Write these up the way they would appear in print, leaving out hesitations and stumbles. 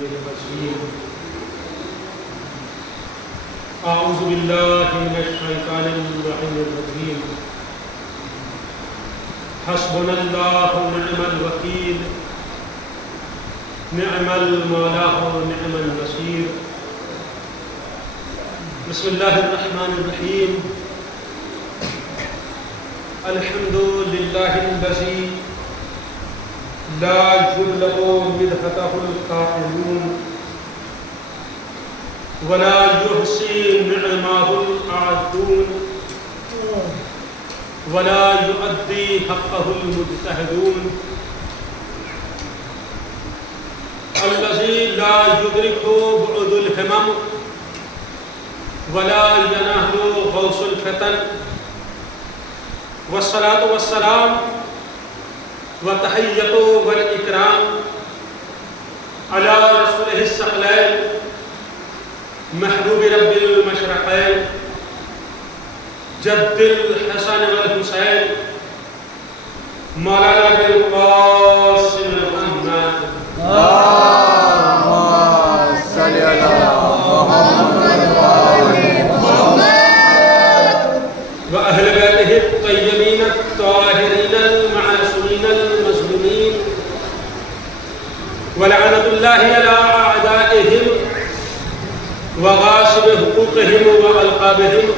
البصير. أعوذ بالله من الشيطان اللعين الرجيم. حسبنا الله ونعم الوكيل، نعم المولى ونعم النصير. بسم الله الرحمن الرحيم. الحمد لله الذي لا يبلغ مدحته القائلون ولا يحصي نعمه العادون ولا يؤدي حقه المجتهدون. الذي لا يدرك بعد الهمم ولا ينال غوص الفتن. والصلاة والسلام وتحية والإكرام على رسوله الثقلين محبوب رب المشرقين جد الحسن والحسين مولانا بالقاسم محمد اللهم صل على محمد وآل محمد وأهل بيته الطيبين الطاهرين المعصومين المظلومين ولعنة الله على أعدائهم وغاصب حقوقهم وألقابهم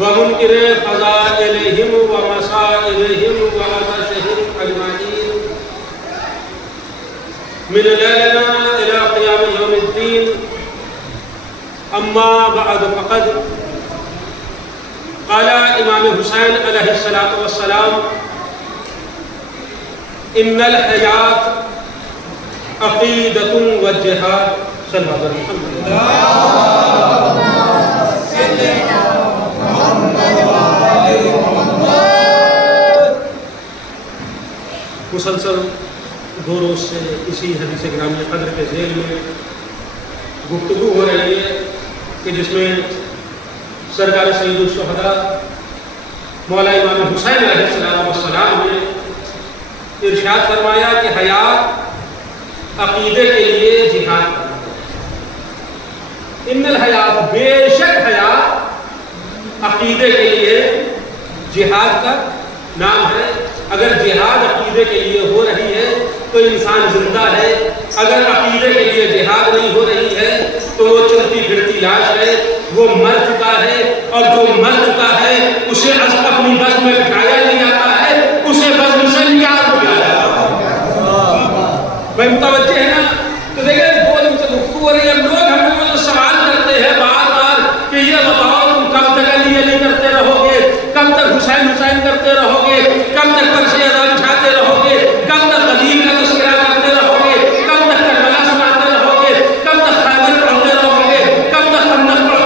ومنكر فضائلهم ومسائلهم وعطشهم أجمعين من ليلنا إلى قيام يوم الدين. أما بعد فقد قال امام حسین علیہ الصلاۃ والسلام ان الحیات عقیدۃ وجہاد. صلی اللہ علیہ وسلم. مسلسل 2 روز سے اسی حدیث گرامی قدر کے ذیل میں گفتگو ہو رہی ہے کہ جس میں سرکار سید الشہداء مولا امام حسین علیہ السلام نے ارشاد فرمایا کہ حیات عقیدے کے لیے جہاد کرنا. ان الحیات بے شک حیات عقیدے کے لیے جہاد کا نام ہے. اگر جہاد عقیدے کے لیے ہو رہی ہے تو انسان زندہ ہے. اگر عقیدے کے لیے جہاد نہیں ہو رہی ہے تو وہ چلتی پھرتی لاش ہے، وہ مر چکا ہے. اور جو مر چکا ہے اسے اپنی بزم میں بٹھایا نہیں جاتا ہے، اسے بزم سے نکال دیا جاتا ہے. بھائی متوجہ ہے نا؟ تو دیکھیں 2 دن سے گفتگو ہو رہی ہے. لوگ ہمیں جو سوال کرتے ہیں بار بار کہ یہ بتاؤ تم کب تک علی علی کرتے رہو گے، کب تک حسین حسین کرتے رہو گے، کب تک فرشِ اذان اٹھاتے رہو گے، کب تک غدیر کا تذکرہ کرتے رہو گے، کب تک کربلا سناتے رہو گے، کب تک خیبر پڑھتے رہو گے، کب تک خندق پڑھتے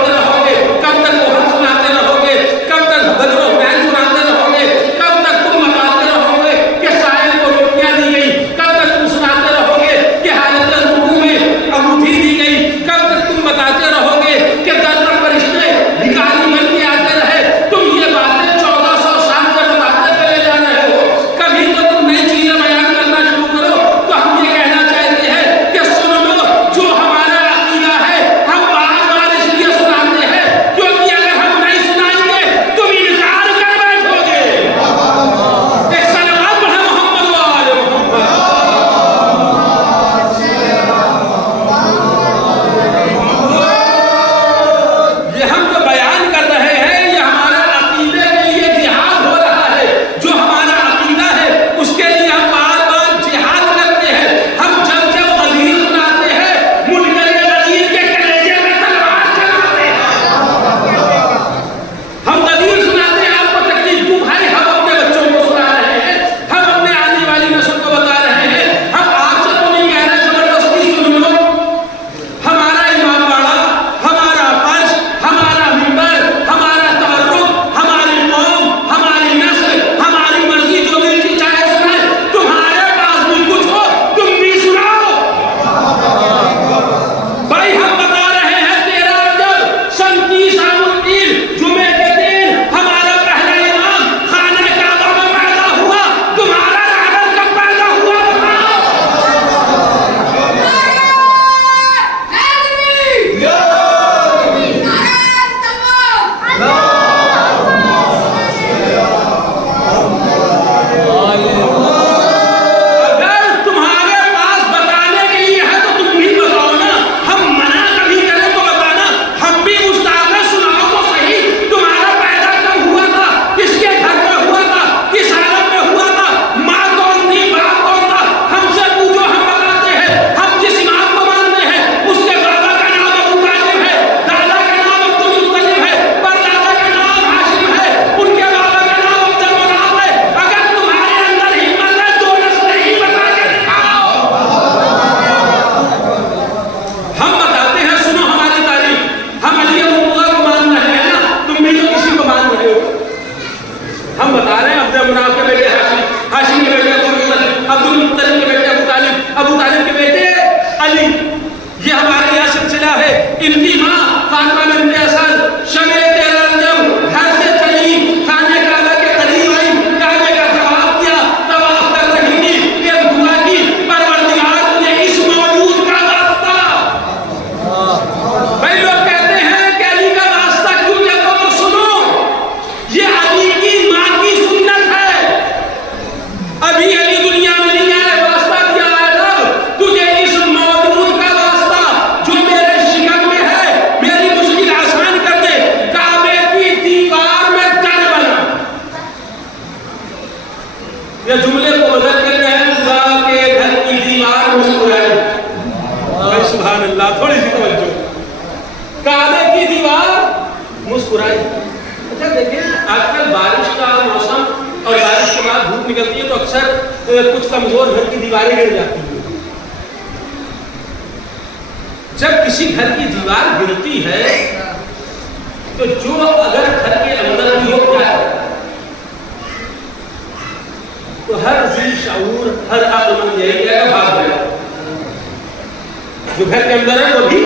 سبحان اللہ، تھوڑی سی توجہ. کعبے کی دیوار مسکرائی. اچھا دیکھیں آج کل بارش کا موسم اور بارش کے بعد دھوپ نکلتی ہے تو اکثر کچھ کمزور گھر کی دیواریں گر جاتی ہیں. جب کسی گھر کی دیوار گرتی ہے تو جو اگر گھر کے اندر بھی ہو کیا ہے تو ہر ذی شعور، ہر عقل مند یہی ہے کہ بھاگ جائے. جو گھر کے اندر ہے وہ بھی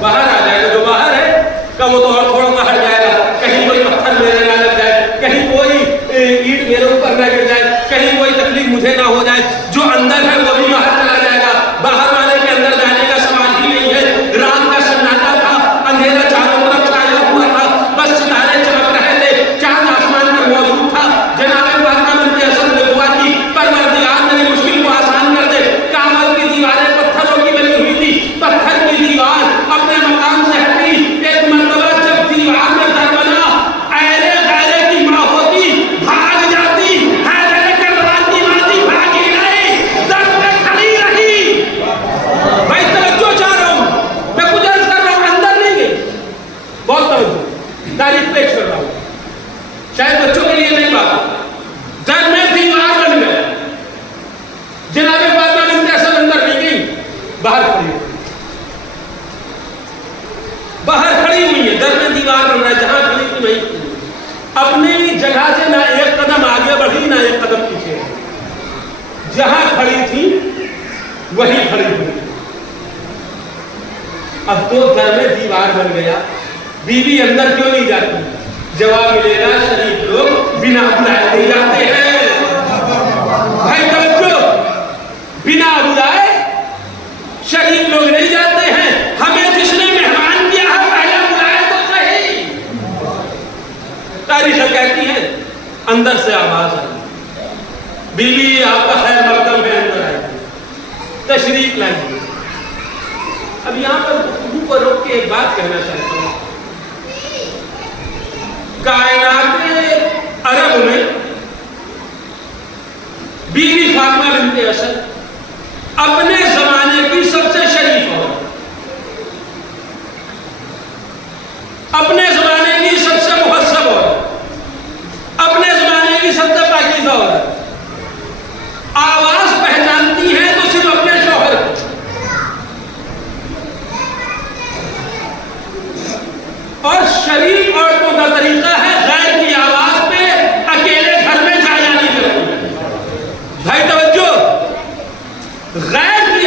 باہر آ جائے گا، جو باہر ہے کا وہ تو اور تھوڑا سا ہٹ جائے گا. کہیں کوئی پتھر میرے نہ لگ جائے، کہیں کوئی اینٹ میرے اوپر نہ گر جائے، کہیں کوئی تکلیف مجھے نہ ہو جائے. جو اندر ہے وہ بھی باہر چلا جائے گا. باہر والے کے اندر جانے کا سوال ہی نہیں ہے. رات کا سناٹا تھا، اندھیرا چاروں طرف چھایا ہوا تھا، بس ستارے چمک رہے تھے، چاند آسمان پر موجود تھا. جناب فاطمہ بنت اسد نے دعا کی، پروردگار میری مشکل کو آسان کر دے. کعبہ کی دیواریں پتھروں کی بنی ہوئی تھی. پتھر کی دیوار اپنے مقام سے ہٹی. ایک مرتبہ جب دیوار میں در بنا، ایرے غیرے کی ماں ہوتی بھاگ جاتی. حیدر کرار کی ماں تھی، بھاگی نہیں، در پہ کھڑی رہی. بھائی توجہ چاہ رہا ہوں، میں کچھ عرض کر رہا ہوں، اندر نہیں گئی. بہت توجہ، تاریخ پیش کر رہا ہوں، شاید بچوں کے لیے نہیں بات. در میں دیوار بن گیا. جناب فاطمہ بنت اسد اندر نہیں گئی، باہر کھڑی ہوئی. باہر کھڑی ہوئی ہے، در میں دیوار بن رہا ہے. جہاں کھڑی تھی وہیں کھڑی ہوئی. اپنی جگہ سے نہ ایک قدم آگے بڑھی نہ ایک قدم پیچھے. جہاں کھڑی تھی وہیں کھڑی ہوئی. اب تو در میں دیوار بن گیا، بیوی اندر کیوں نہیں جاتی؟ جواب ملے گا، شریف لوگ بنا بلائے نہیں جاتے ہیں. بھائی توجہ، بنا بلائے شریف لوگ نہیں جاتے ہیں. ہمیں جس نے مہمان کیا ہے پہلے بلائے تو صحیح. تاریخ کہتی ہے اندر سے آواز آئی، بیوی آپ کا خیر مقدم ہے، اندر آئیے، تشریف لائیے. اب یہاں پر گفتگو کو روک کے ایک بات کہنا چاہتا ہوں. کائنات عرب میں بیوی فاطمہ بنت اسد اپنے زمانے کی سب سے شریف عورت، اپنے زمانے کی سب سے مہذب عورت، اپنے زمانے کی سب سے پاکیزہ عورت. آواز پہچانتی ہے تو صرف اپنے شوہر کو. اور شریف عورتوں کا طریقہ ہے غیر کی آواز پہ اکیلے گھر میں جایا نہیں کرتی. بھائی توجہ، غیر کی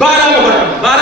12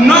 9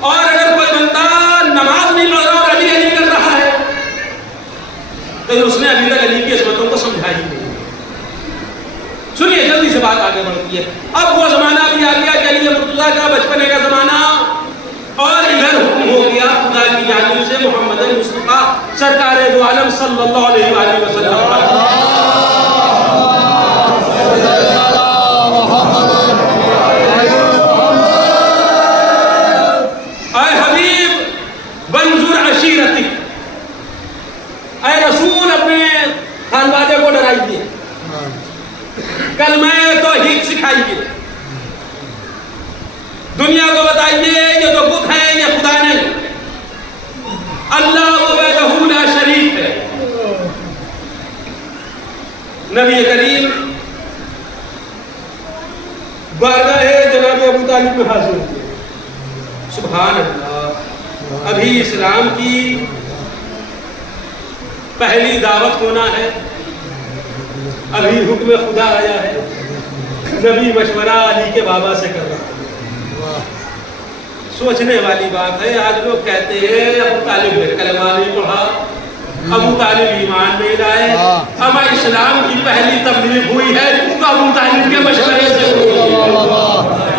اور اگر کوئی بندہ نماز نہیں پڑھ رہا اور علی علی کر رہا ہے تو اس نے ابھی تک علی کی عظمتوں کو سمجھائی نہیں. سنیے جلدی سے بات آگے بڑھتی ہے. اب وہ زمانہ بھی آ گیا کہ علی مرتضیٰ کا بچپنے کا زمانہ اور ادھر حکم ہو گیا خدا کی جانب سے محمد مصطفیٰ سرکار دو عالم صلی اللہ علیہ وآلہ وسلم اے حبیب وانظر عشیرتک، اے رسول اپنے خانوادے کو ڈرائیے، کلمہ توحید سکھائیے، دنیا کو بتائیے یہ تو بت ہے یہ خدا نہیں، اللہ وحدہ لا شریک ہے. نبی کریم بارگاہ جناب ابو طالب میں حاضر ہوئے. سبحان اللہ، ابھی اسلام کی پہلی دعوت ہونا ہے، ابھی حکم خدا آیا ہے، نبی مشورہ علی کے بابا سے کر رہا ہے. سوچنے والی بات ہے. آج لوگ کہتے ہیں ابو طالب نے کلمہ نہیں پڑھا، ابو طالب ایمان نہیں لائے، اما اسلام کی پہلی تبلیغ ہوئی ہے تو ابو طالب کے مشورے سے ہوئی ہے.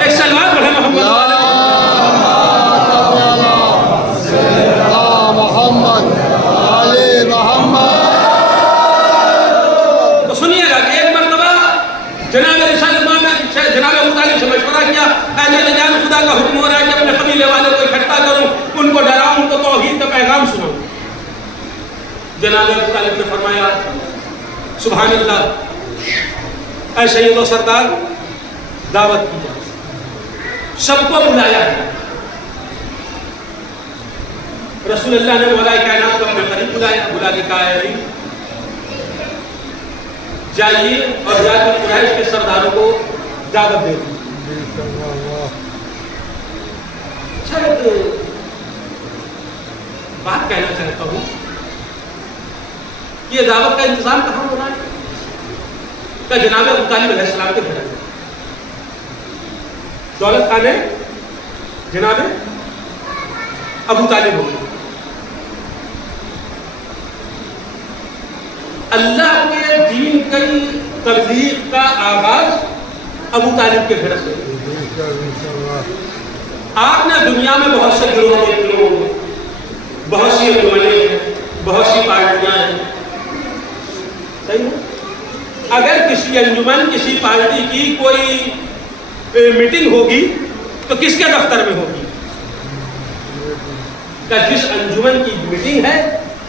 ایک سلوات پڑھے محمد تو سنیے گا کہ ایک مرتبہ جناب ابو طالب سے مشورہ کیا، اے جان خدا کا حکم ہو رہا ہے کہ اپنے قبیلے والے کو اکٹھا کروں، ان کو ڈراؤں، ان کو توحید کا پیغام سناؤں. جناب ابو طالب نے فرمایا سبحان اللہ، اے سید و سردار دعوت کی جائے، سب کو بلایا ہے. رسول اللہ نے مولا کائنات کو اپنے قریب بلایا، بلا کے کہا ہے جائیے اور جا کر قریش کے سرداروں کو دعوت دے دیں. شاید بات کہنا چاہتا ہوں، یہ دعوت کا انتظام کہاں ہو رہا ہے؟ کہ جناب ابو طالب علیہ السلام کے گھر میں دولت خانے جناب ابو طالب ہو گئے. اللہ کے دین کی تبلیغ کا آغاز ابو طالب کے گھر سے. آپ نے دنیا میں بہت سے گروہ دیکھ لو، بہت سی انجمنیں ہیں، بہت سی پارٹیاں ہیں، صحیح ہے؟ اگر کسی انجمن کسی پارٹی کی کوئی میٹنگ ہوگی تو کس کے دفتر میں ہوگی؟ کہ جس انجمن کی میٹنگ ہے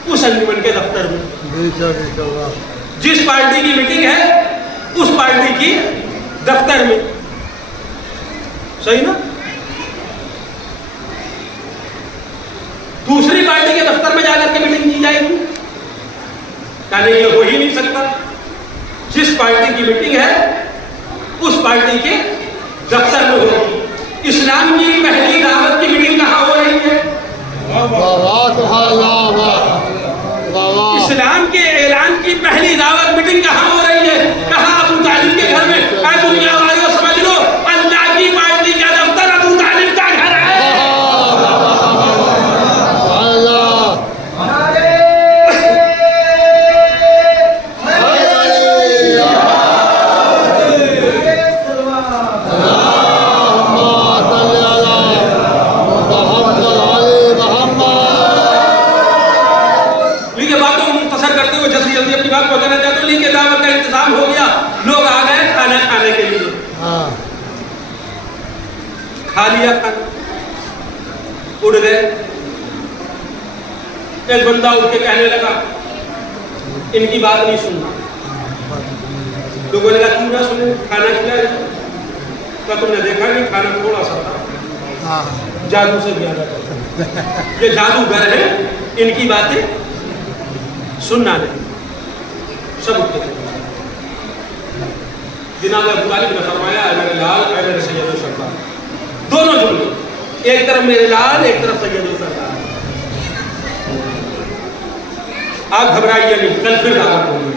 اس انجمن کے دفتر میں. جس پارٹی کی میٹنگ ہے اس پارٹی کی دفتر میں، صحیح نا؟ دوسری پارٹی کے دفتر میں جا کر کے میٹنگ کی جائے گی؟ کہنے یہ ہو ہی نہیں سکتا. جس پارٹی کی میٹنگ ہے اس پارٹی کے دفتر میں ہوگی. اسلام کی پہلی دعوت کی میٹنگ کہاں ہو رہی ہے؟ اسلام کے اعلان کی پہلی دعوت میٹنگ کہاں ہو رہی ہے؟ کہاں ابو طالب کے گھر میں. اے دنیا والوں سمجھ لو اللہ کی پارٹی کا دفتر ابو طالب کا گھر ہے. ہو گیا، لوگ آ گئے کھانا کھانے کے لیے. کھا لیا کھانا، اڑ گئے. ایک بندہ اٹھ کے کہنے لگا ان کی بات نہیں سننا. لوگوں نے کہا کیوں نہ سنیں، کھانا کھلایا جائے. کہا تم نے دیکھا نہیں کھانا تھوڑا سا تھا، جادو سے زیادہ تھا. یہ جادوگر ہیں، ان کی باتیں سننا نہیں. سب اٹھ کے جناب ابو طالب نے فرمایا اے میرے لال، اے میرے سید و سردار. دونوں جملے، ایک طرف میرے لال، ایک طرف سید و سردار. آپ گھبرائیے نہیں، کل پھر دعوت ہوگی.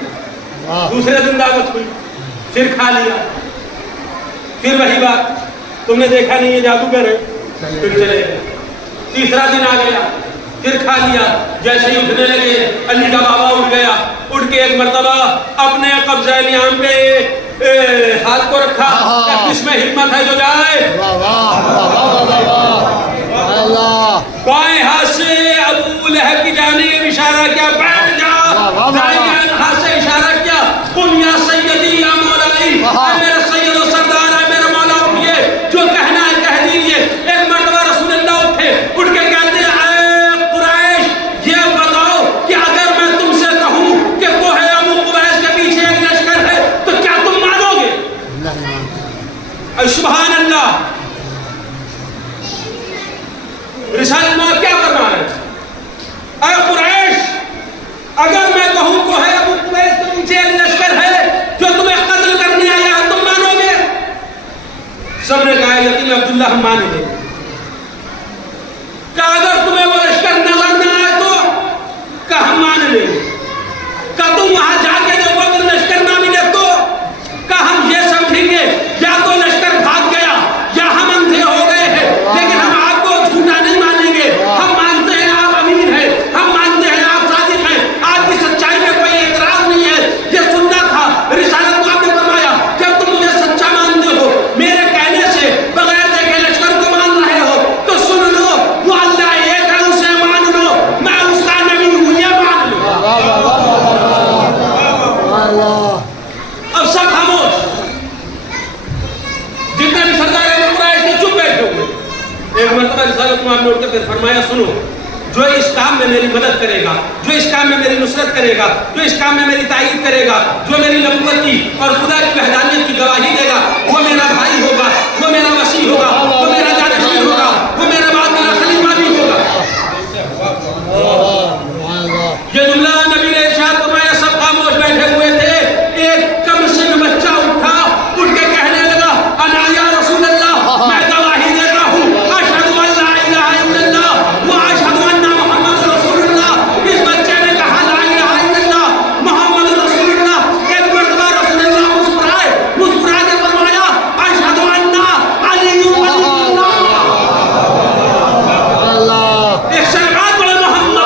دوسرے دن دعوت ہوئی، پھر کھا لیا، پھر وہی بات. تم نے دیکھا نہیں یہ جادوگر ہے، پھر چلے گئے۔ تیسرا دن آ گیا، پھر کھا لیا، جیسے ہی اٹھنے لگے علی کا بابا اٹھ گیا، اٹھ کے ایک مرتبہ اپنے قبضہ نیام پہ ہاتھ کو رکھا کہ کس میں حکمت ہے جو جائے۔ بائیں ہاتھ سے ابو لہب کی جانب اشارہ کیا، بیٹھ جا، دائیں ہاتھ سے اشارہ کیا، قم یا سیدی یا مولائی، اے میرے سید و سردار، اے میرے مولا، اٹھئے، جو کہنا ہے کہہ دیجئے۔ ایک مرتبہ رسول اللہ اٹھے، اٹھ کے کہتے ہیں اے قریش، یہ بتاؤ کہ اگر میں تم سے کہوں کہ کوہ ابو قبیس کے پیچھے ایک لشکر ہے تو کیا تم مانو گے؟ سبحان اللہ، رسالت موت کیا فرما رہے ہیں؟ اے قریش، اگر میں کہوں کوہ ابو قبیس کے پیچھے ایک لشکر ہے جو تمہیں قتل کرنے آیا ہے، تم مانو گے؟ سب نے کہا یقین عبداللہ ہم مان لیں گے۔ کہ اگر تمہیں وہ لشکر نظر نہ آئے تو کہ ہم مان لیں گے، کہ تم وہاں جا کے دیکھو اگر لشکر نہ ملے تو کہ ہم یہ سمجھیں گے یا تو لشکر بھاگ گیا یا ہم اندھے ہو گئے ہیں، لیکن ہم آپ کو جھوٹا نہیں مانیں گے۔ ہم مانتے ہیں آپ امین ہیں، ہم مانتے ہیں آپ صادق ہیں، آپ کی سچائی میں کوئی اعتراض نہیں ہے۔ یہ سننا تھا، رسالت کو آپ نے فرمایا جب تم مجھے سچا مانتے ہو، میرے کہنے سے بغیر دیکھے لشکر کو مان رہے ہو تو سن لو، وہ اللہ ایک ہے، اسے مان لو، میں اس کا نبی ہوں، یہ مان لو۔ اب سب خاموش، جتنے بھی سردار قریش تھے چپ بیٹھے ہوئے۔ ایک مرتبہ رسالت کو آپ نے اٹھ کے پھر فرمایا سنو، جو اس کام میں میری مدد کرے گا، جو اس کام میں میری نصرت کرے گا، جو اس کام میں میری تائید کرے گا، جو میری نبوت کی اور خدا کی وحدانیت کی گواہی دے گا، وہ میرا بھائی ہوگا، وہ میرا وسیع ہوگا، وہ میرا جانشین ہوگا، وہ میرا بعد میرا خلیفہ بھی ہوگا۔ یہ جملہ نبی نے ارشاد فرمایا، سب خاموش بیٹھے ہوئے تھے۔ ایک کم سن بچہ اٹھا، اٹھ کے کہنے لگا انا یا رسول اللہ، میں گواہی دیتا ہوں اشہد ان لا الہ الا اللہ و اشہد ان محمد رسول اللہ۔ اس بچے نے کہا لا الہ الا اللہ محمد رسول اللہ۔ ایک مرتبہ رسول اللہ مسکرائے، مسکرا کے فرمایا اشہد ان علی ولی اللہ۔ ایک سرکار بڑے محمد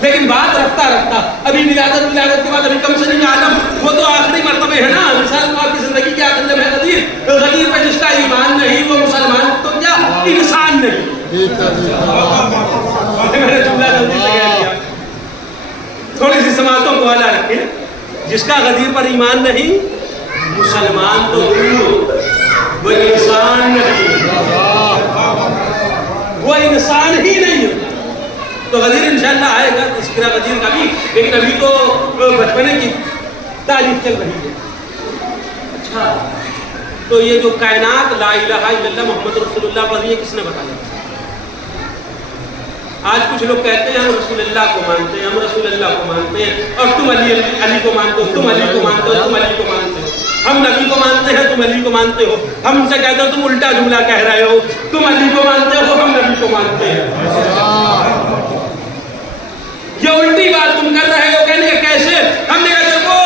لیکن بات رفتہ رفتہ ابھی ولادت کے بعد ابھی کم سنی عالم، وہ تو آخری مرتبہ ہے نا، انسان کو آپ کی زندگی کے آخر جب ہے غدیر، غدیر پہ جس کا ایمان نہیں وہ مسلمان تو کیا انسان نہیں۔ میں نے جملہ جلدی سے کہہ دیا، تھوڑی سی سماعتوں کو اعلیٰ رکھیں۔ جس کا غدیر پر ایمان نہیں مسلمان تو دور، وہ انسان نہیں، وہ انسان ہی نہیں ہوتا۔ تو غدیر انشاءاللہ آئے گا تذکرہ غدیر کا بھی، لیکن ابھی تو بچپنے کی تعریف چل رہی ہے۔ اچھا، تو یہ جو کائنات لا الہ الا اللہ محمد رسول اللہ پر یہ کس نے بتایا؟ آج کچھ لوگ کہتے ہیں ہم رسول اللہ کو مانتے ہیں، ہم رسول اللہ کو مانتے ہیں، اور تم علی کو مانتے ہو، تم علی کو مانتے ہو، تم علی کو مانتے ہو۔ ہم نبی کو مانتے ہیں، تم علی کو مانتے ہو۔ ہم ان سے کہتے ہیں تم الٹا جملہ کہہ رہے ہو، تم علی کو مانتے ہو، ہم نبی کو مانتے ہیں۔ یہ الٹی بات تم کر رہے ہو۔ کہنے کہ کیسے؟ ہم نے کہا دیکھو،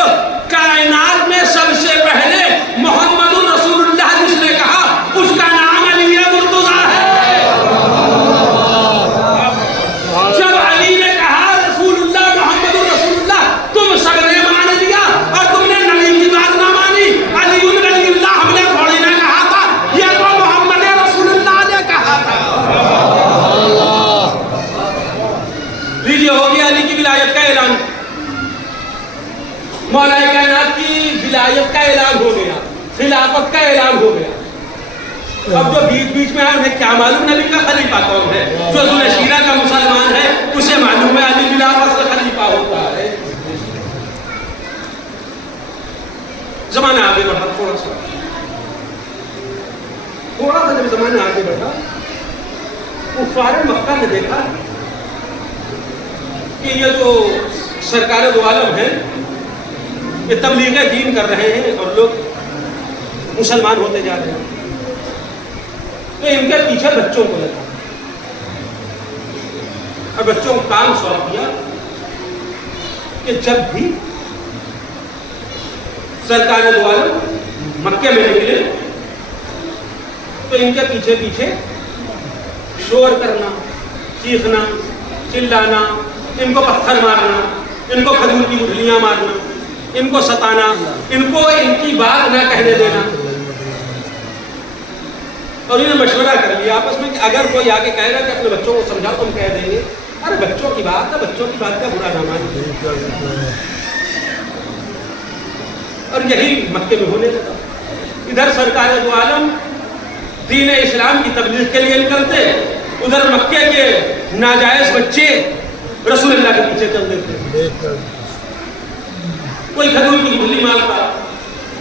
کائنات میں سب سے پہلے محمد رسول اللہ جس نے کہا اس کا نام علی مرتضیٰ ہے۔ جب علی نے کہا رسول اللہ محمد رسول اللہ، تم سب نے مان لیا اور تم نے نبی کی بات نہ مانی۔ علی اللہ ہم نے تھوڑی نہ کہا تھا، یہ تو محمد رسول اللہ نے کہا تھا۔ لیجیے ہو گیا علی کی ولایت کا اعلان۔ خلافت کا اعلان ہو گیا. اب جو بیچ بیچ میں انہیں کیا معلوم نبی کا خلیفہ کون ہے؟ جو ذو شیرہ کا مسلمان ہے اسے معلوم ہے علی بلا فصل خلیفہ ہوتا ہے. زمانہ آگے بڑھا تھوڑا سا جب زمانہ آگے بڑھا کفار مکہ نے دیکھا کہ یہ جو سرکار دو عالم ہیں یہ تبلیغ دین کر رہے ہیں اور لوگ مسلمان ہوتے جا رہے ہیں، تو ان کے پیچھے بچوں کو لگا اور بچوں کو کام سونپ دیا کہ جب بھی سرکار دو عالم مکے میں نکلے تو ان کے پیچھے پیچھے شور کرنا، چیخنا، چلانا، ان کو پتھر مارنا، ان کو کھجور کی گٹھلیاں مارنا، ان کو ستانا، ان کو ان کی بات نہ کہنے دینا. اور انہوں نے مشورہ کر لیا آپس میں کہ اگر کوئی آگے کہے گا کہ اپنے بچوں کو سمجھاؤ تو ہم کہہ دیں گے ارے بچوں کی بات ہے، بچوں کی بات کا برا نہ مانے. اور یہی مکے میں ہونے لگا. ادھر سرکار دو عالم دین اسلام کی تبلیغ کے لیے نکلتے، ادھر مکے کے ناجائز بچے رسول اللہ کے پیچھے چل دیتے. کوئی کھجور کی گٹھلی مارتا،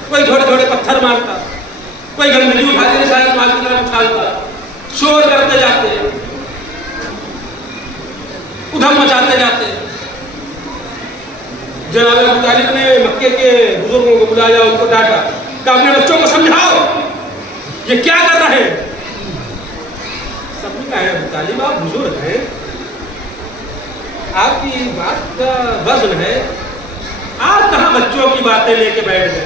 کوئی چھوٹے چھوٹے پتھر مارتا، کوئی گندگی اٹھاتے شاید مال کی طرف اچھالتا، شور کرتے جاتے، ادھم مچاتے جاتے. جناب ابو طالب نے مکے کے بزرگوں کو بلایا، ان کو ڈانٹا کہ اپنے بچوں کو سمجھاؤ یہ کیا کر رہے ہیں. سب نے کہا ابو طالب آپ بزرگ ہیں، آپ کی بات کا وزن ہے، آپ کہاں بچوں کی باتیں لے کے بیٹھ گئے.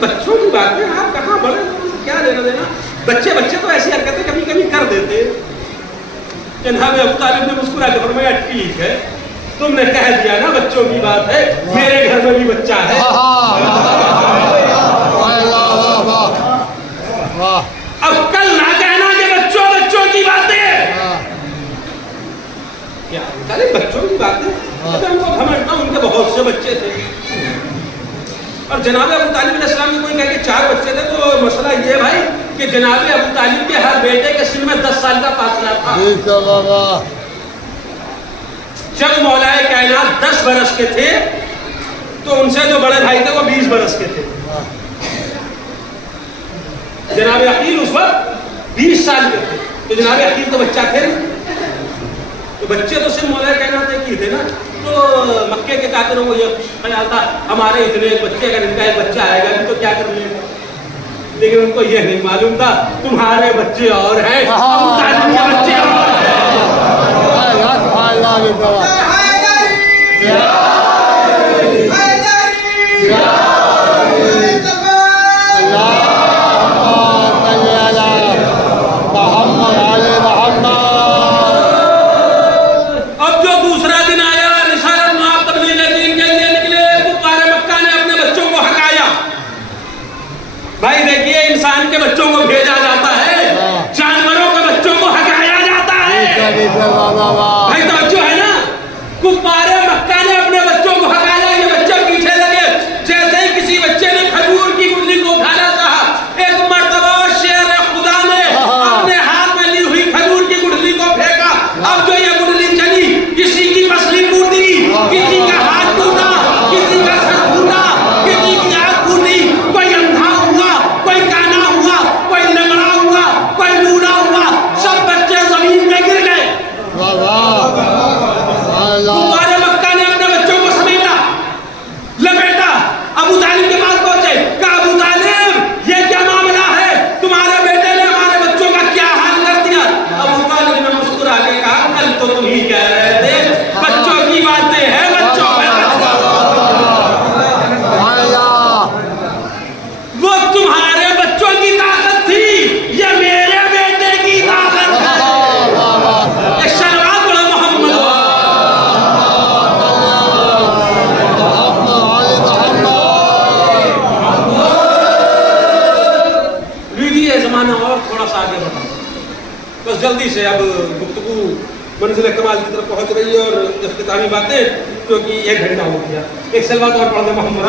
بچوں کی باتیں آپ کہاں بڑے، کیا لینا دینا، بچے تو ایسی حرکتیں کبھی کبھی کر دیتے. جناب ابو طالب نے مسکرا کے فرمایا ٹھیک ہے تم نے کہہ دیا نا بچوں کی بات ہے، میرے گھر میں بھی بچہ ہے. اب کل نہ کہنا کہ بچوں کی باتیں، بچوں کی باتیں ہم کو گھمنڈ تھا، ان کے بہت سے بچے تھے. اور جناب ابو طالب علیہ السلام نے کوئی کہہ کہ 4 بچے تھے، تو مسئلہ یہ بھائی کہ جناب ابو طالب کے ہر بیٹے کے سن میں 10 سال کا فاصلہ تھا. جب مولا کائنات 10 برس کے تھے تو ان سے جو بڑے بھائی تھے وہ 20 برس کے تھے. جناب عقیل اس وقت 20 سال کے تھے، تو جناب عقیل تو بچہ تھے، تو بچے تو صرف مولا کائنات ایک ہی تھے نا. تو مکے کے کافروں کو یہ خیال تھا ہمارے اتنے بچے، اگر ان کا ایک بچہ آئے گا تو کیا کر لے گا. لیکن ان کو یہ نہیں معلوم تھا تمہارے بچے اور ہیں، ابو طالب کے بچے اور ہیں. اب جو دوسرا دن آیا رسالت میں تبلیغ دین کے لیے نکلے، کفار مکہ نے اپنے بچوں کو ہٹایا. بھائی دیکھیے انسان کے بچوں کو بھیجا جاتا ہے، جانوروں کے بچوں کو ہٹایا جاتا ہے. بھائی توجہ ہے نا، کفار مکہ نے اپنے بچوں کو ہٹایا، یہ بچے پیچھے لگے. جیسے ہی کسی بچے نے کھجور کی گٹھلی کو اٹھانا چاہا، ایک مرتبہ شیر خدا نے اپنے ہاتھ میں لی ہوئی کھجور کی گٹھلی کو پھینکا. اب جو یہ گٹھلی چلی، کسی کی پسلی ٹوٹ گئی، کسی کا ہاتھ ٹوٹا، کسی کا سر ٹوٹا، کسی کی آنکھ ٹوٹی، کوئی اندھا ہوا، کوئی کانا ہوا، کوئی لنگڑا ہوا، کوئی لولا ہوا، سب بچے زمین میں گر گئے. کفار مکہ نے اپنے بچوں کو سمیٹا، لپیٹا، ابو طالب کے پاس پہنچے، کہا ابو طالب یہ کیا معاملہ ہے، تمہارے بیٹے نے ہمارے بچوں کا کیا حال کر دیا. ابو طالب نے مسکرا کے کہا کل تو تم ہی کہہ رہے تھے بچوں کی باتیں ہیں، بچوں میں وہ تمہارے بچوں کی طاقت تھی، یہ میرے بیٹے کی طاقت ہے. ایک شلوات بڑا محمد لیجیے. زمانہ اور تھوڑا سا آگے بڑھا، بس جلدی سے اب گفتگو منزل کمال کی طرف پہنچ رہی ہے اور اختتامی باتیں، کیونکہ 1 گھنٹہ ہو گیا. ایک سلوات اور پڑھ دیں محمد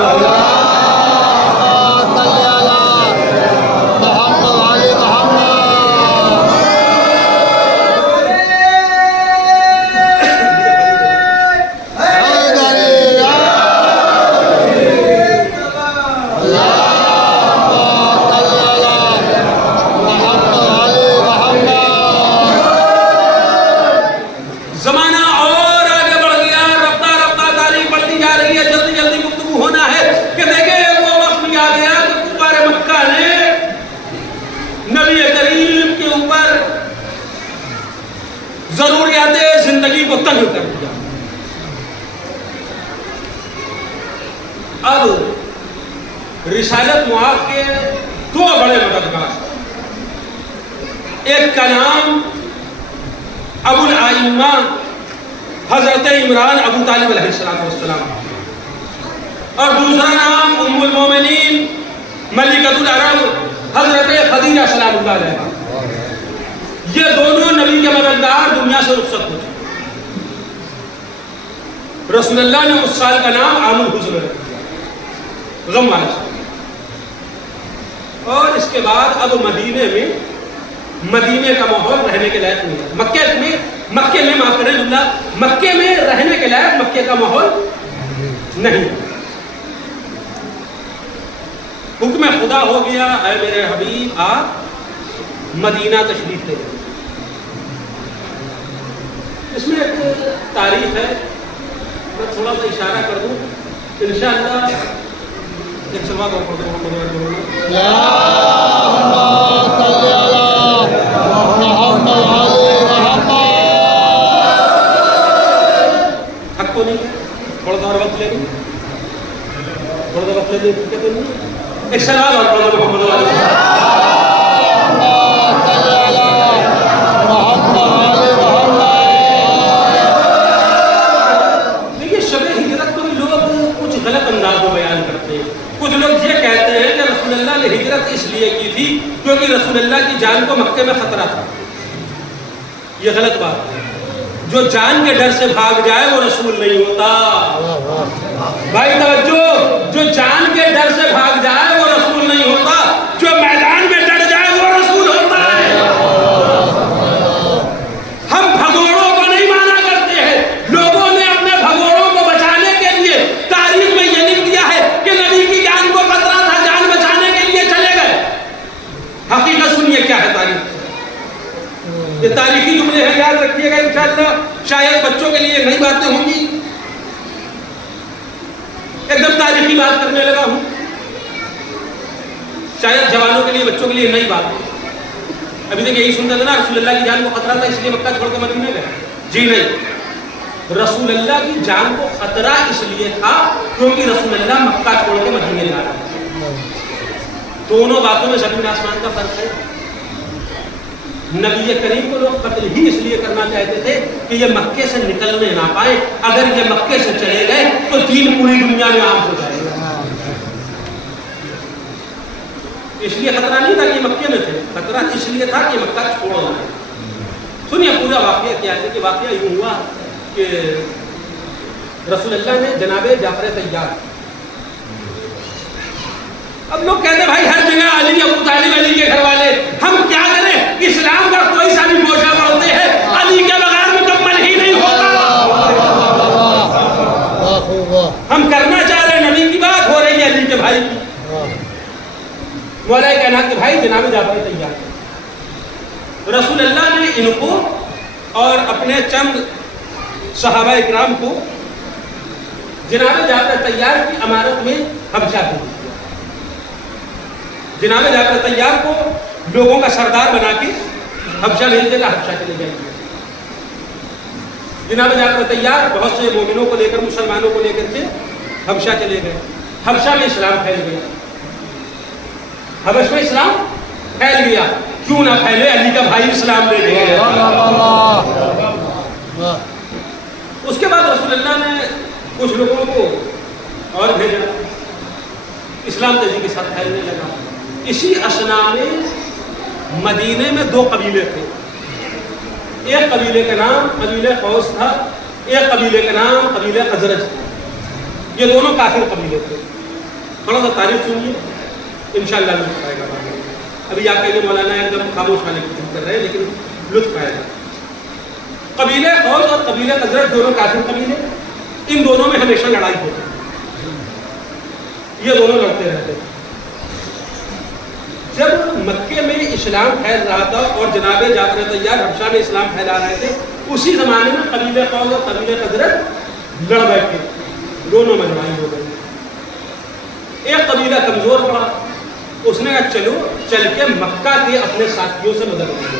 ضروریات زندگی کو تنگ کر دیا. اب رسالت معاذ کے دو بڑے مددگار، ایک کا نام ابو الائمہ حضرت عمران ابو طالب علیہ السلام اور دوسرا نام ام المومنین ملکۃ العرب حضرت خدیجہ سلام اللہ علیہ. یہ دونوں نبی کے مددگار دنیا سے رخصت ہو چکے. رسول اللہ نے اس سال کا نام عام الحزن رکھ دیا، غم والا سال. اور اس کے بعد اب مدینے کا ماحول رہنے کے لائق نہیں ہے. مکے میں معاف کریں جملہ، مکے میں رہنے کے لائق مکے کا ماحول نہیں. حکم خدا ہو گیا، اے میرے حبیب آپ مدینہ تشریف لے جائیں. اس میں ایک تاریخ ہے، میں تھوڑا سا اشارہ کر دوں انشاءاللہ. ایک سوال اور پڑھ دوں. حق تو نہیں ہے، تھوڑا سا اور وقت لے لوں، تھوڑا سا وقت لے لیں تو نہیں. ایک سوال اور پڑھ دوں. محمد دیکھیے، شب ہجرت کو بھی لوگ کچھ غلط انداز میں بیان کرتے ہیں. کچھ لوگ یہ کہتے ہیں کہ رسول اللہ نے ہجرت اس لیے کی تھی کیونکہ رسول اللہ کی جان کو مکے میں خطرہ تھا. یہ غلط بات ہے. جو جان کے ڈر سے بھاگ جائے وہ رسول نہیں ہوتا. بھائی توجہ، جو جان کے ڈر سے بھاگ جائے وہ رسول نہیں ہوتا. جو میدان میں ڈٹ جائے وہ رسول ہوتا ہے. ہم بھگوڑوں کو نہیں مانا کرتے ہیں. لوگوں نے اپنے بھگوڑوں کو بچانے کے لیے تاریخ میں یہ لکھ دیا ہے کہ نبی کی جان کو خطرہ تھا، جان بچانے کے لیے چلے گئے. حقیقت سنیے کیا ہے تاریخ. یہ تاریخی جملے ہیں، یاد رکھیے گا انشاءاللہ. شاید بچوں کے لیے نئی باتیں ہوں گی، ایک دم تاریخی بات کرنے لگا ہوں. شاید جوانوں کے لیے، بچوں کے لیے نئی بات ہے. ابھی تک یہی سنتا تھا نا رسول اللہ کی جان کو خطرہ تھا اس لیے مکہ چھوڑ کے مدینے گئے. جی نہیں، رسول اللہ کی جان کو خطرہ اس لیے تھا کیونکہ رسول اللہ مکہ چھوڑ کے مدینے جا رہا تھا. دونوں باتوں میں زمین آسمان کا فرق ہے. نبی کریم کو لوگ قتل ہی اس لیے کرنا چاہتے تھے کہ یہ مکے سے نکلنے نہ پائے. اگر یہ مکے سے چلے گئے تو دین پوری دنیا میں عام ہو جائے گا. اس لیے خطرہ نہیں تھا کہ یہ مکے میں تھے، خطرہ اس لیے تھا کہ مکہ چھوڑ دیں. سنیے پورا واقعہ کیا ہے. کہ واقعہ یوں ہوا کہ رسول اللہ نے جناب جعفر طیار، اب لوگ کہتے ہیں بھائی ہر جگہ علی ابو طالب علی کے گھر والے، ہم کیا کریں؟ اسلام کا کوئی سا بھی گوشہ بڑھتے ہیں، علی کے بغیر مکمل ہی نہیں ہوتا. ہم کرنا چاہ رہے ہیں، نبی کی بات ہو رہی ہے علی کے بھائی کی. مولا کائنات کے بھائی جناب جعفر طیار، رسول اللہ نے ان کو اور اپنے چند صحابہ اکرام کو جناب جعفر طیار کی امارت میں حبشہ بھیج دیا. جناب جعفر طیار کو لوگوں کا سردار بنا کے حبشہ بھیج دے گا، حبشہ چلے جائیں گے. جناب جعفر طیار بہت سے مومنوں کو لے کر، مسلمانوں کو لے کر کے حبشہ چلے گئے. حبشہ میں اسلام پھیل گیا. حبش میں اسلام پھیل گیا. کیوں نہ پھیلے، علی کا بھائی اسلام لے گیا. اس کے بعد رسول اللہ نے کچھ لوگوں کو اور بھیجا، اسلام تیزی کے ساتھ پھیلنے لگا. اسی اسنا میں مدینے میں دو قبیلے تھے. ایک قبیلے کا نام قبیلہ قوس تھا، ایک قبیلے کا نام قبیلہ خزرج تھا. یہ دونوں کافر قبیلے تھے. تھوڑا سا تاریخ سنیے، انشاءاللہ لطف آئے گا. ابھی آپ کہیں گے مولانا ایک دم خاموش ہونے کی کوشش کر رہے ہیں، لیکن لطف آئے گا. قبیلہ قوس اور قبیلہ خزرج دونوں کافر قبیلے، ان دونوں میں ہمیشہ لڑائی ہوتی. یہ دونوں لڑتے رہتے. جب مکے میں اسلام پھیل رہا تھا اور جناب جعفر طیار حبشہ میں اسلام پھیلا رہے تھے، اسی زمانے میں قبیلہ قوس اور قبیلہ خزرج لڑ بیٹھے. دونوں میں لڑائی ہو گئی. ایک قبیلہ کمزور پڑا، اس نے کہا چلو چل کے مکہ کے اپنے ساتھیوں سے مدد کریں.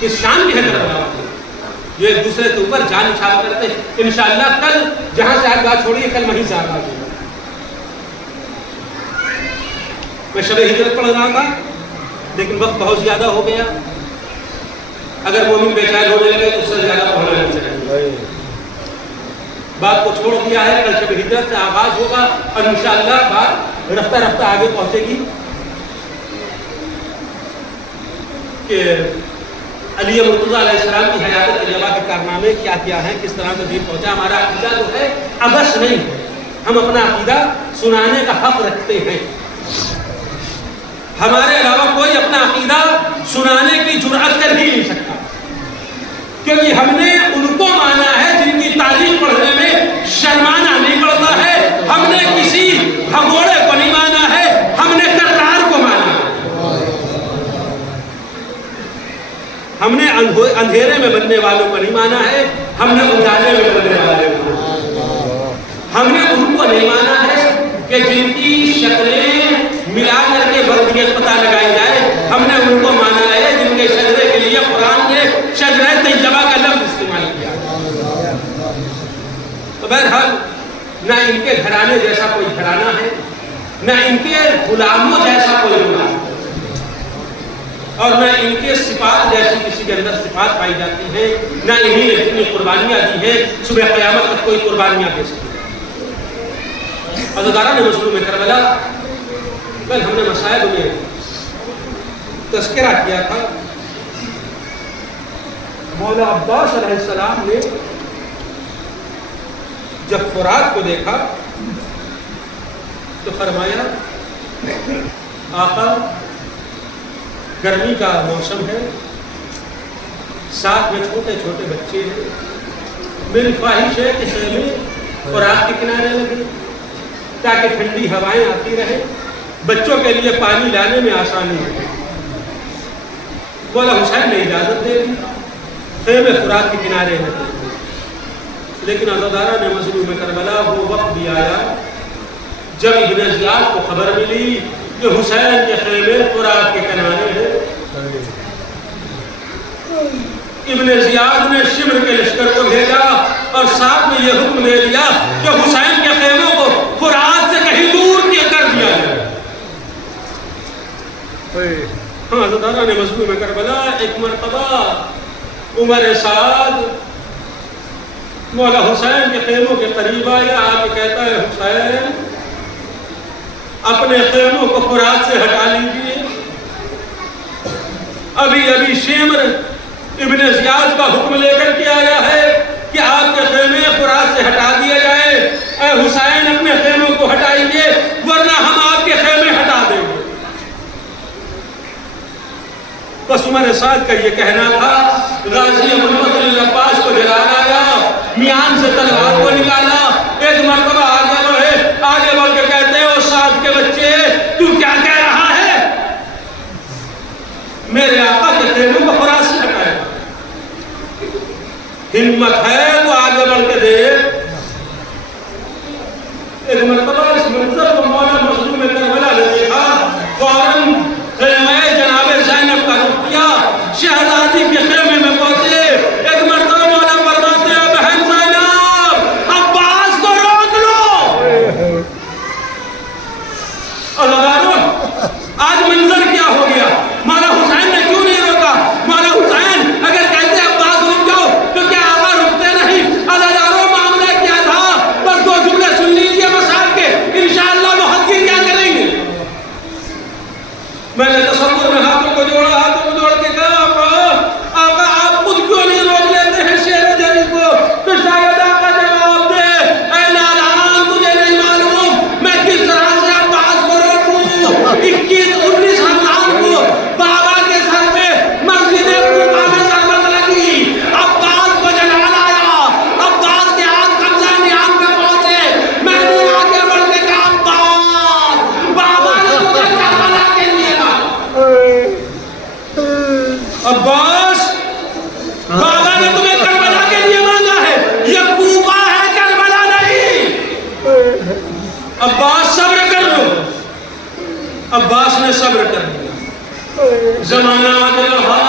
کس شان کی ہے کربلا والے. یہ ایک دوسرے کے اوپر جان نچھاور کرتے ہیں. انشاءاللہ کل جہاں سے آج بات چھوڑیے کل وہیں سے آغاز ہوگا. میں شب ہجرت پڑھ رہا تھا لیکن وقت بہت زیادہ ہو گیا. اگر مومن بے چین ہونے لگے تو اس سے زیادہ پڑھنا نہیں چاہیے. بات کو چھوڑ دیا ہے. کل شب ہجرت سے آغاز ہوگا اور انشاءاللہ بات رفتہ رفتہ آگے پہنچے گی کہ علی مرتضیٰ علیہ السلام کی حیات طیبہ کے کارنامے کیا کیا ہیں, کس طرح سے دین پہنچا. ہمارا عقیدہ جو ہے ابس نہیں ہے. ہم اپنا عقیدہ سنانے کا حق رکھتے ہیں. ہمارے علاوہ کوئی اپنا عقیدہ سنانے کی جرأت کر ہی نہیں سکتا, کیونکہ ہم نے ان کو مانا ہے جن کی تاریخ پڑھنے میں شرمانا نہیں پڑتا ہے. ہم نے کسی بھگوڑے کو نہیں مانا ہے, ہم نے کرتار کو مانا ہے. ہم نے اندھیرے میں بننے والوں کو نہیں مانا ہے, ہم نے اجالے میں بننے والے کو مانا ہے. ہم نے ان کو نہیں مانا ہے کہ جن کی شکلیں ملا کر کے بردیت پتہ لگائی جائے. ہم نے ان کو مانا ہے جن کے شجرے کے لیے قرآن کے شجرہ طیبہ کا لفظ استعمال کیا. تو بہرحال نہ ان کے گھرانے جیسا کوئی گھرانہ ہے, نہ ان کے غلاموں جیسا کوئی غلام, اور نہ ان کے صفات جیسی کسی کے اندر صفات پائی جاتی ہیں. نہ انہی نے اتنی قربانیاں دی ہیں صبح قیامت تک کوئی قربانیاں دے سکتی. عزاداران مظلوم کربلا, کل ہم نے مسائل میں تذکرہ کیا تھا. مولا عباس علیہ السلام نے جب فرات کو دیکھا تو فرمایا آقا گرمی کا موسم ہے, ساتھ میں چھوٹے چھوٹے بچے ہیں, میری خواہش ہے کہ خیمے فرات کے کنارے لگے تاکہ ٹھنڈی ہوائیں آتی رہے, بچوں کے لیے پانی لانے میں آسانی ہو. مولا حسین نے اجازت دے دی, خیمے فرات کے کنارے لگے. لیکن عزاداران مظلوم کربلا وہ وقت بھی آیا جب ابن زیاد کو خبر ملی کہ حسین کے خیمے فرات کے کنارے ہیں. ابن زیاد نے شمر کے لشکر کو بھیجا اور ساتھ میں یہ حکم دے دیا کہ حسین کے خیموں کو فرات سے کہیں دور کر دیا جائے. ہاں عزاداران مظلوم کربلا, ایک مرتبہ عمر سعد مولا حسین کے خیموں کے قریب آیا, آپ کہتا ہے حسین اپنے خیموں کو فرات سے ہٹا لیجیے. ابھی ابھی شمر ابن زیاد کا حکم لے کر کے آیا ہے کہ آپ کے خیمے فرات سے ہٹا دیے جائے. اے حسین اپنے خیموں کو ہٹائیے ورنہ ہم آپ کے خیمے ہٹا دیں گے. بس عمر سعد کا یہ کہنا تھا. غازی محمد العباس کو جلا لایا, میان سے تلوار کو نکالا, ایک مرتبہ آگے بڑھے, آگے بڑھ کے کہتے ہیں سعد کے بچے تو کیا کہہ رہا ہے, میرے آقا کے خیموں کو فرات سے ہٹائے. ہمت ہے تو آگے بڑھ کے دے. ایک مرتبہ اس منظر کو مولا مظلوم کربلا نے دیکھا, فوراً خیمہ جناب زینب کا رخ کیا, شہزادی کے خیمے میں پہنچے. ایک مرتبہ مولا فرماتے ہیں بہن زینب عباس کو روک لو. عزاداروں آج منظر کیا ہو گیا, مولا حسین نے کیوں نہیں روکا. مولا حسین اگر کہتے عباس رک جاؤ تو کیا آقا رکتے نہیں. عزاداروں معاملہ کیا تھا, بس دو جملے سن لیجئے مسائل کے, انشاءاللہ محقق کیا کریں گے. میں نے تصور میں ہاتھوں کو جوڑ کے کہا آقا آپ خود کیوں نہیں روک لیتے ہیں شعر جری کو, تو شاید آقا جواب دے اے نادان تجھے نہیں معلوم میں کس طرح سے عباس کو روکوں. 21-19 رمضان کو بابا کے سر پہ مسجد کوفہ میں ضربت لگی, عباس کو جلال آیا, عباس کے ہاتھ قبضہ نیام پہ پہنچے. میں نے آگے بڑھ کے کہا عباس بابا نے تجھے کربلا کے لیے عباس بابا نے تمہیں کربلا کے لیے مانگا ہے, یہ کوفہ ہے کربلا نہیں. عباس صبر کر لو. عباس نے صبر کر لیا. زمانہ آگے بڑھا,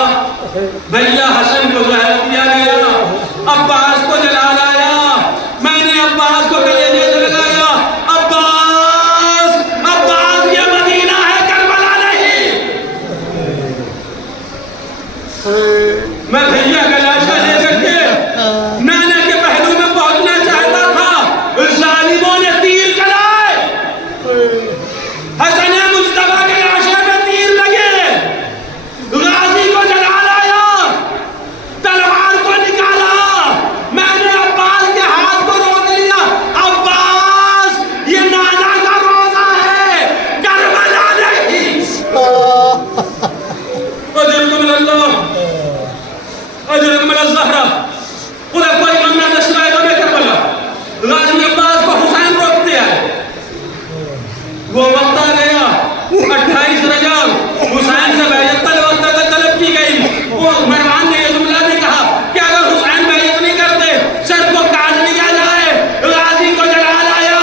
بھیا حسن کو ظاہر کیا گیا، عباس کو جلا لایا، میں نے عباس کو کلیجے سے لگایا، عباس عباس یہ مدینہ ہے کربلا نہیں۔ میں بھیا کا لاشا لے کر کے نانا کے پہلو میں پہنچنا چاہتا تھا، ظالموں نے تیر چلائے، حسن مصطفیٰ کے لاشے میں تیر لگے، غازی کو جلا لایا، تلوار کو نکالا، میں نے عباس کے ہاتھ کو روک لیا، عباس یہ نانا کا روزہ ہے کربلا نہیں۔ اجرکم اللہ اجرکم الزہرا، خدا کوئی غم نہ شاید میں کربلا، غازی عباس کو حسین روکتے آئے، وہ وقت آ گیا 28 رجب حسین سے بیعت طلب کی گئی، وہ مروان نے یہ جملہ بھی کہا کہ اگر حسین بیعت نہیں کرتے سر کو کاٹ لیا جائے، غازی کو جلا لایا،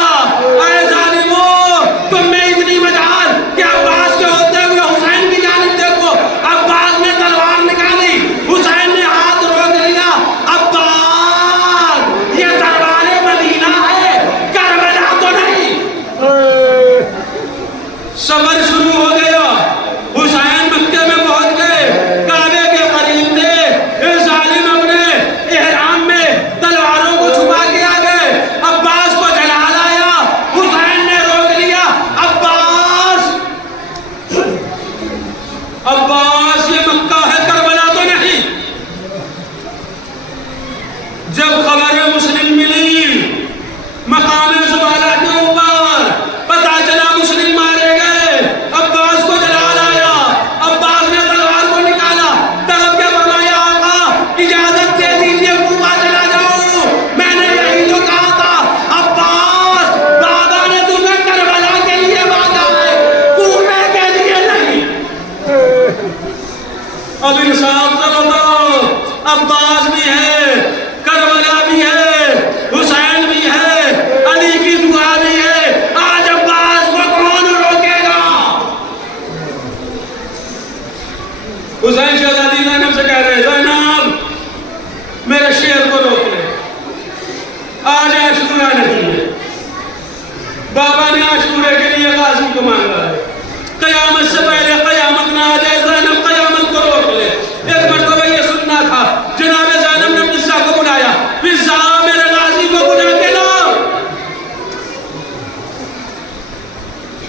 اے ظالموں تم میں اتنی مجال کہ عباس کے ہوتے ہوئے حسین کی جانب دیکھو، عباس نے تلوار نکالی، حسین نے ہاتھ روک لیا، عباس یہ تلوار مدینہ ہے کربلا تو نہیں۔ سفر شروع ہو گیا، حسین مکہ میں پہنچ گئے، کعبے کے قریب تھے، ظالم اپنے احرام میں تلواروں کو چھپا کے آ گئے، عباس کو جلا لایا، حسین نے روک لیا، عباس عباس یہ مکہ ہے کربلا تو نہیں۔ جب خبر مسلم ملی مقام زبالہ کے اوپر، پتا چلا مسلم مارے گئے، عباس کو جلا لایا، عباس نے تلوار کو نکالا، طلب کے فرمایا آقا اجازت دے دیجئے کوفہ چلا جاؤں، میں نے یہی جو کہا تھا، عباس دادا نے تمہیں کربلا کے لیے باندھا ہے کوفے کے لیے نہیں۔ اب انصاف سے بتاؤ، عباس بھی ہے، کربلا بھی ہے، حسین بھی ہے، علی کی دعا بھی ہے، آج عباس کو کون روکے گا؟ حسین شہزادی زینب سے کہہ رہے ہیں زینب میرے شیر کو روک لے، آج عاشورہ نہیں ہے، بابا نے عاشورے کے لیے غازی کو مانگا ہے، قیامت سے پہلے قیامت نہ آ جائے، زینب قیامت کو روک لے۔ ایک مرتبہ یہ سننا تھا، جناب زینب نے قصہ کو بلایا، فضا میرے غازی کو بلا کے لاؤ،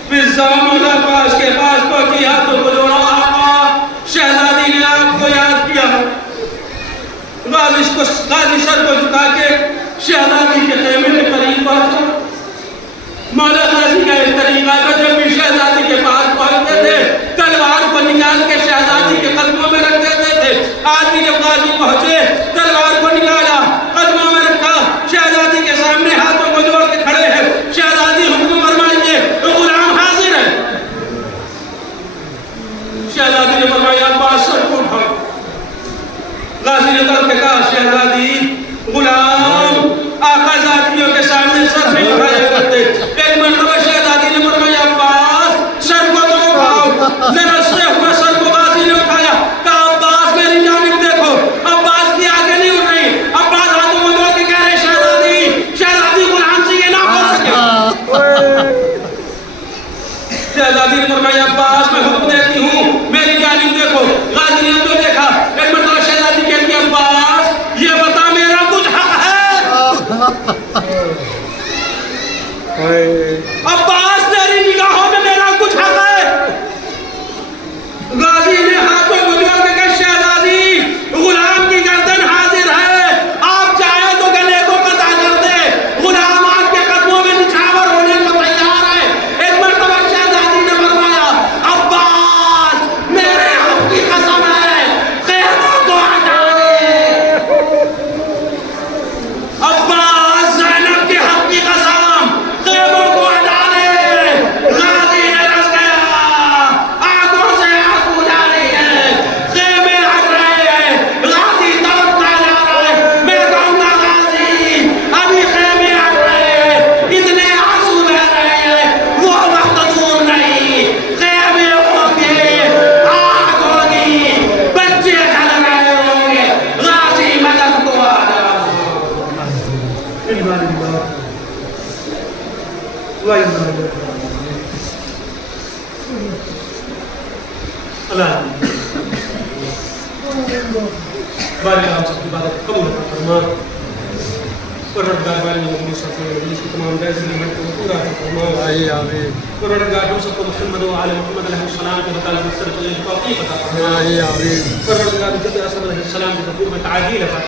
فضا مولا پاس کے پاس پہنچی، ہاتھوں کو جوڑا، آقا شہزادی نے آپ کو یاد کیا، غازی سر کو جھکا کے شہزادی کے خیمے کے قریب پہنچا، مولا غازی کا اس طریقہ کا جب بھی شہزادی کے پاس پہنچتے تھے تلوار کو نکال کے شہزادی کے قدموں میں رکھ دیتے تھے، آج بھی جب غازی پہنچے تلوار کو نکالا، قدموں میں رکھا، شہزادی کے سامنے ہاتھوں کو جوڑ کے کھڑے ہیں، شہزادی حکم فرمائیے غلام حاضر ہے، شہزادی نے فرمایا عباس سر کو اٹھاؤ، غازی نے طلب کے کہا شہزادی غلام آقا ذاتیوں کے سامنے سر نہیں اٹھایا کرتے، ایک مرتبہ شہزادی نے فرمایا عباس سر کو تو اٹھاؤ، لرزتے ہوئے سر کو غازی نے اٹھایا، کہا عباس میری جانب دیکھو، عباس کی آگے نہیں اٹھ رہی، عباس ہاتھوں کو جوڑ کے کہہ رہے شہزادی غلام سے یہ نہ ہو سکے، شہزادی نے فرمایا عباس میں حکم دیتی ہوں میری جانب دیکھو، غازی نے تو دیکھا، ایک مرتبہ شہزادی کہتی ہے عباس یہ بتا میرا کچھ حق ہے؟ عباس تیری نگاہوں میں میرا کچھ حق ہے؟ غازی نے ہاتھوں کو جوڑ کے کہا شہزادی غلام کی گردن حاضر ہے، آپ چاہے تو گلے کو قطع کر دے، غلام آپ کے قدموں میں نچھاور ہونے کو تیار ہے۔ ایک مرتبہ شہزادی نے فرمایا عباس میرے حق کی قسم ہے خیموں کو ہٹا دے، عباس زینب کے حق کی قسم خیموں کو ہٹا دے، اللہ بارے آپ سب کی عبادت قبول فرما پروردگار بارے مجلس کی تمام جائز لیمٹ کو پورا فرما آمین پروردگار ہم سب کو محمد و آل محمد علیہ السلام کے مطابق سر چلنے کی توفیق عطا فرما آمین پروردگار حضرت رسول اللہ علیہ السلام کے حقوق میں تعجیل عطا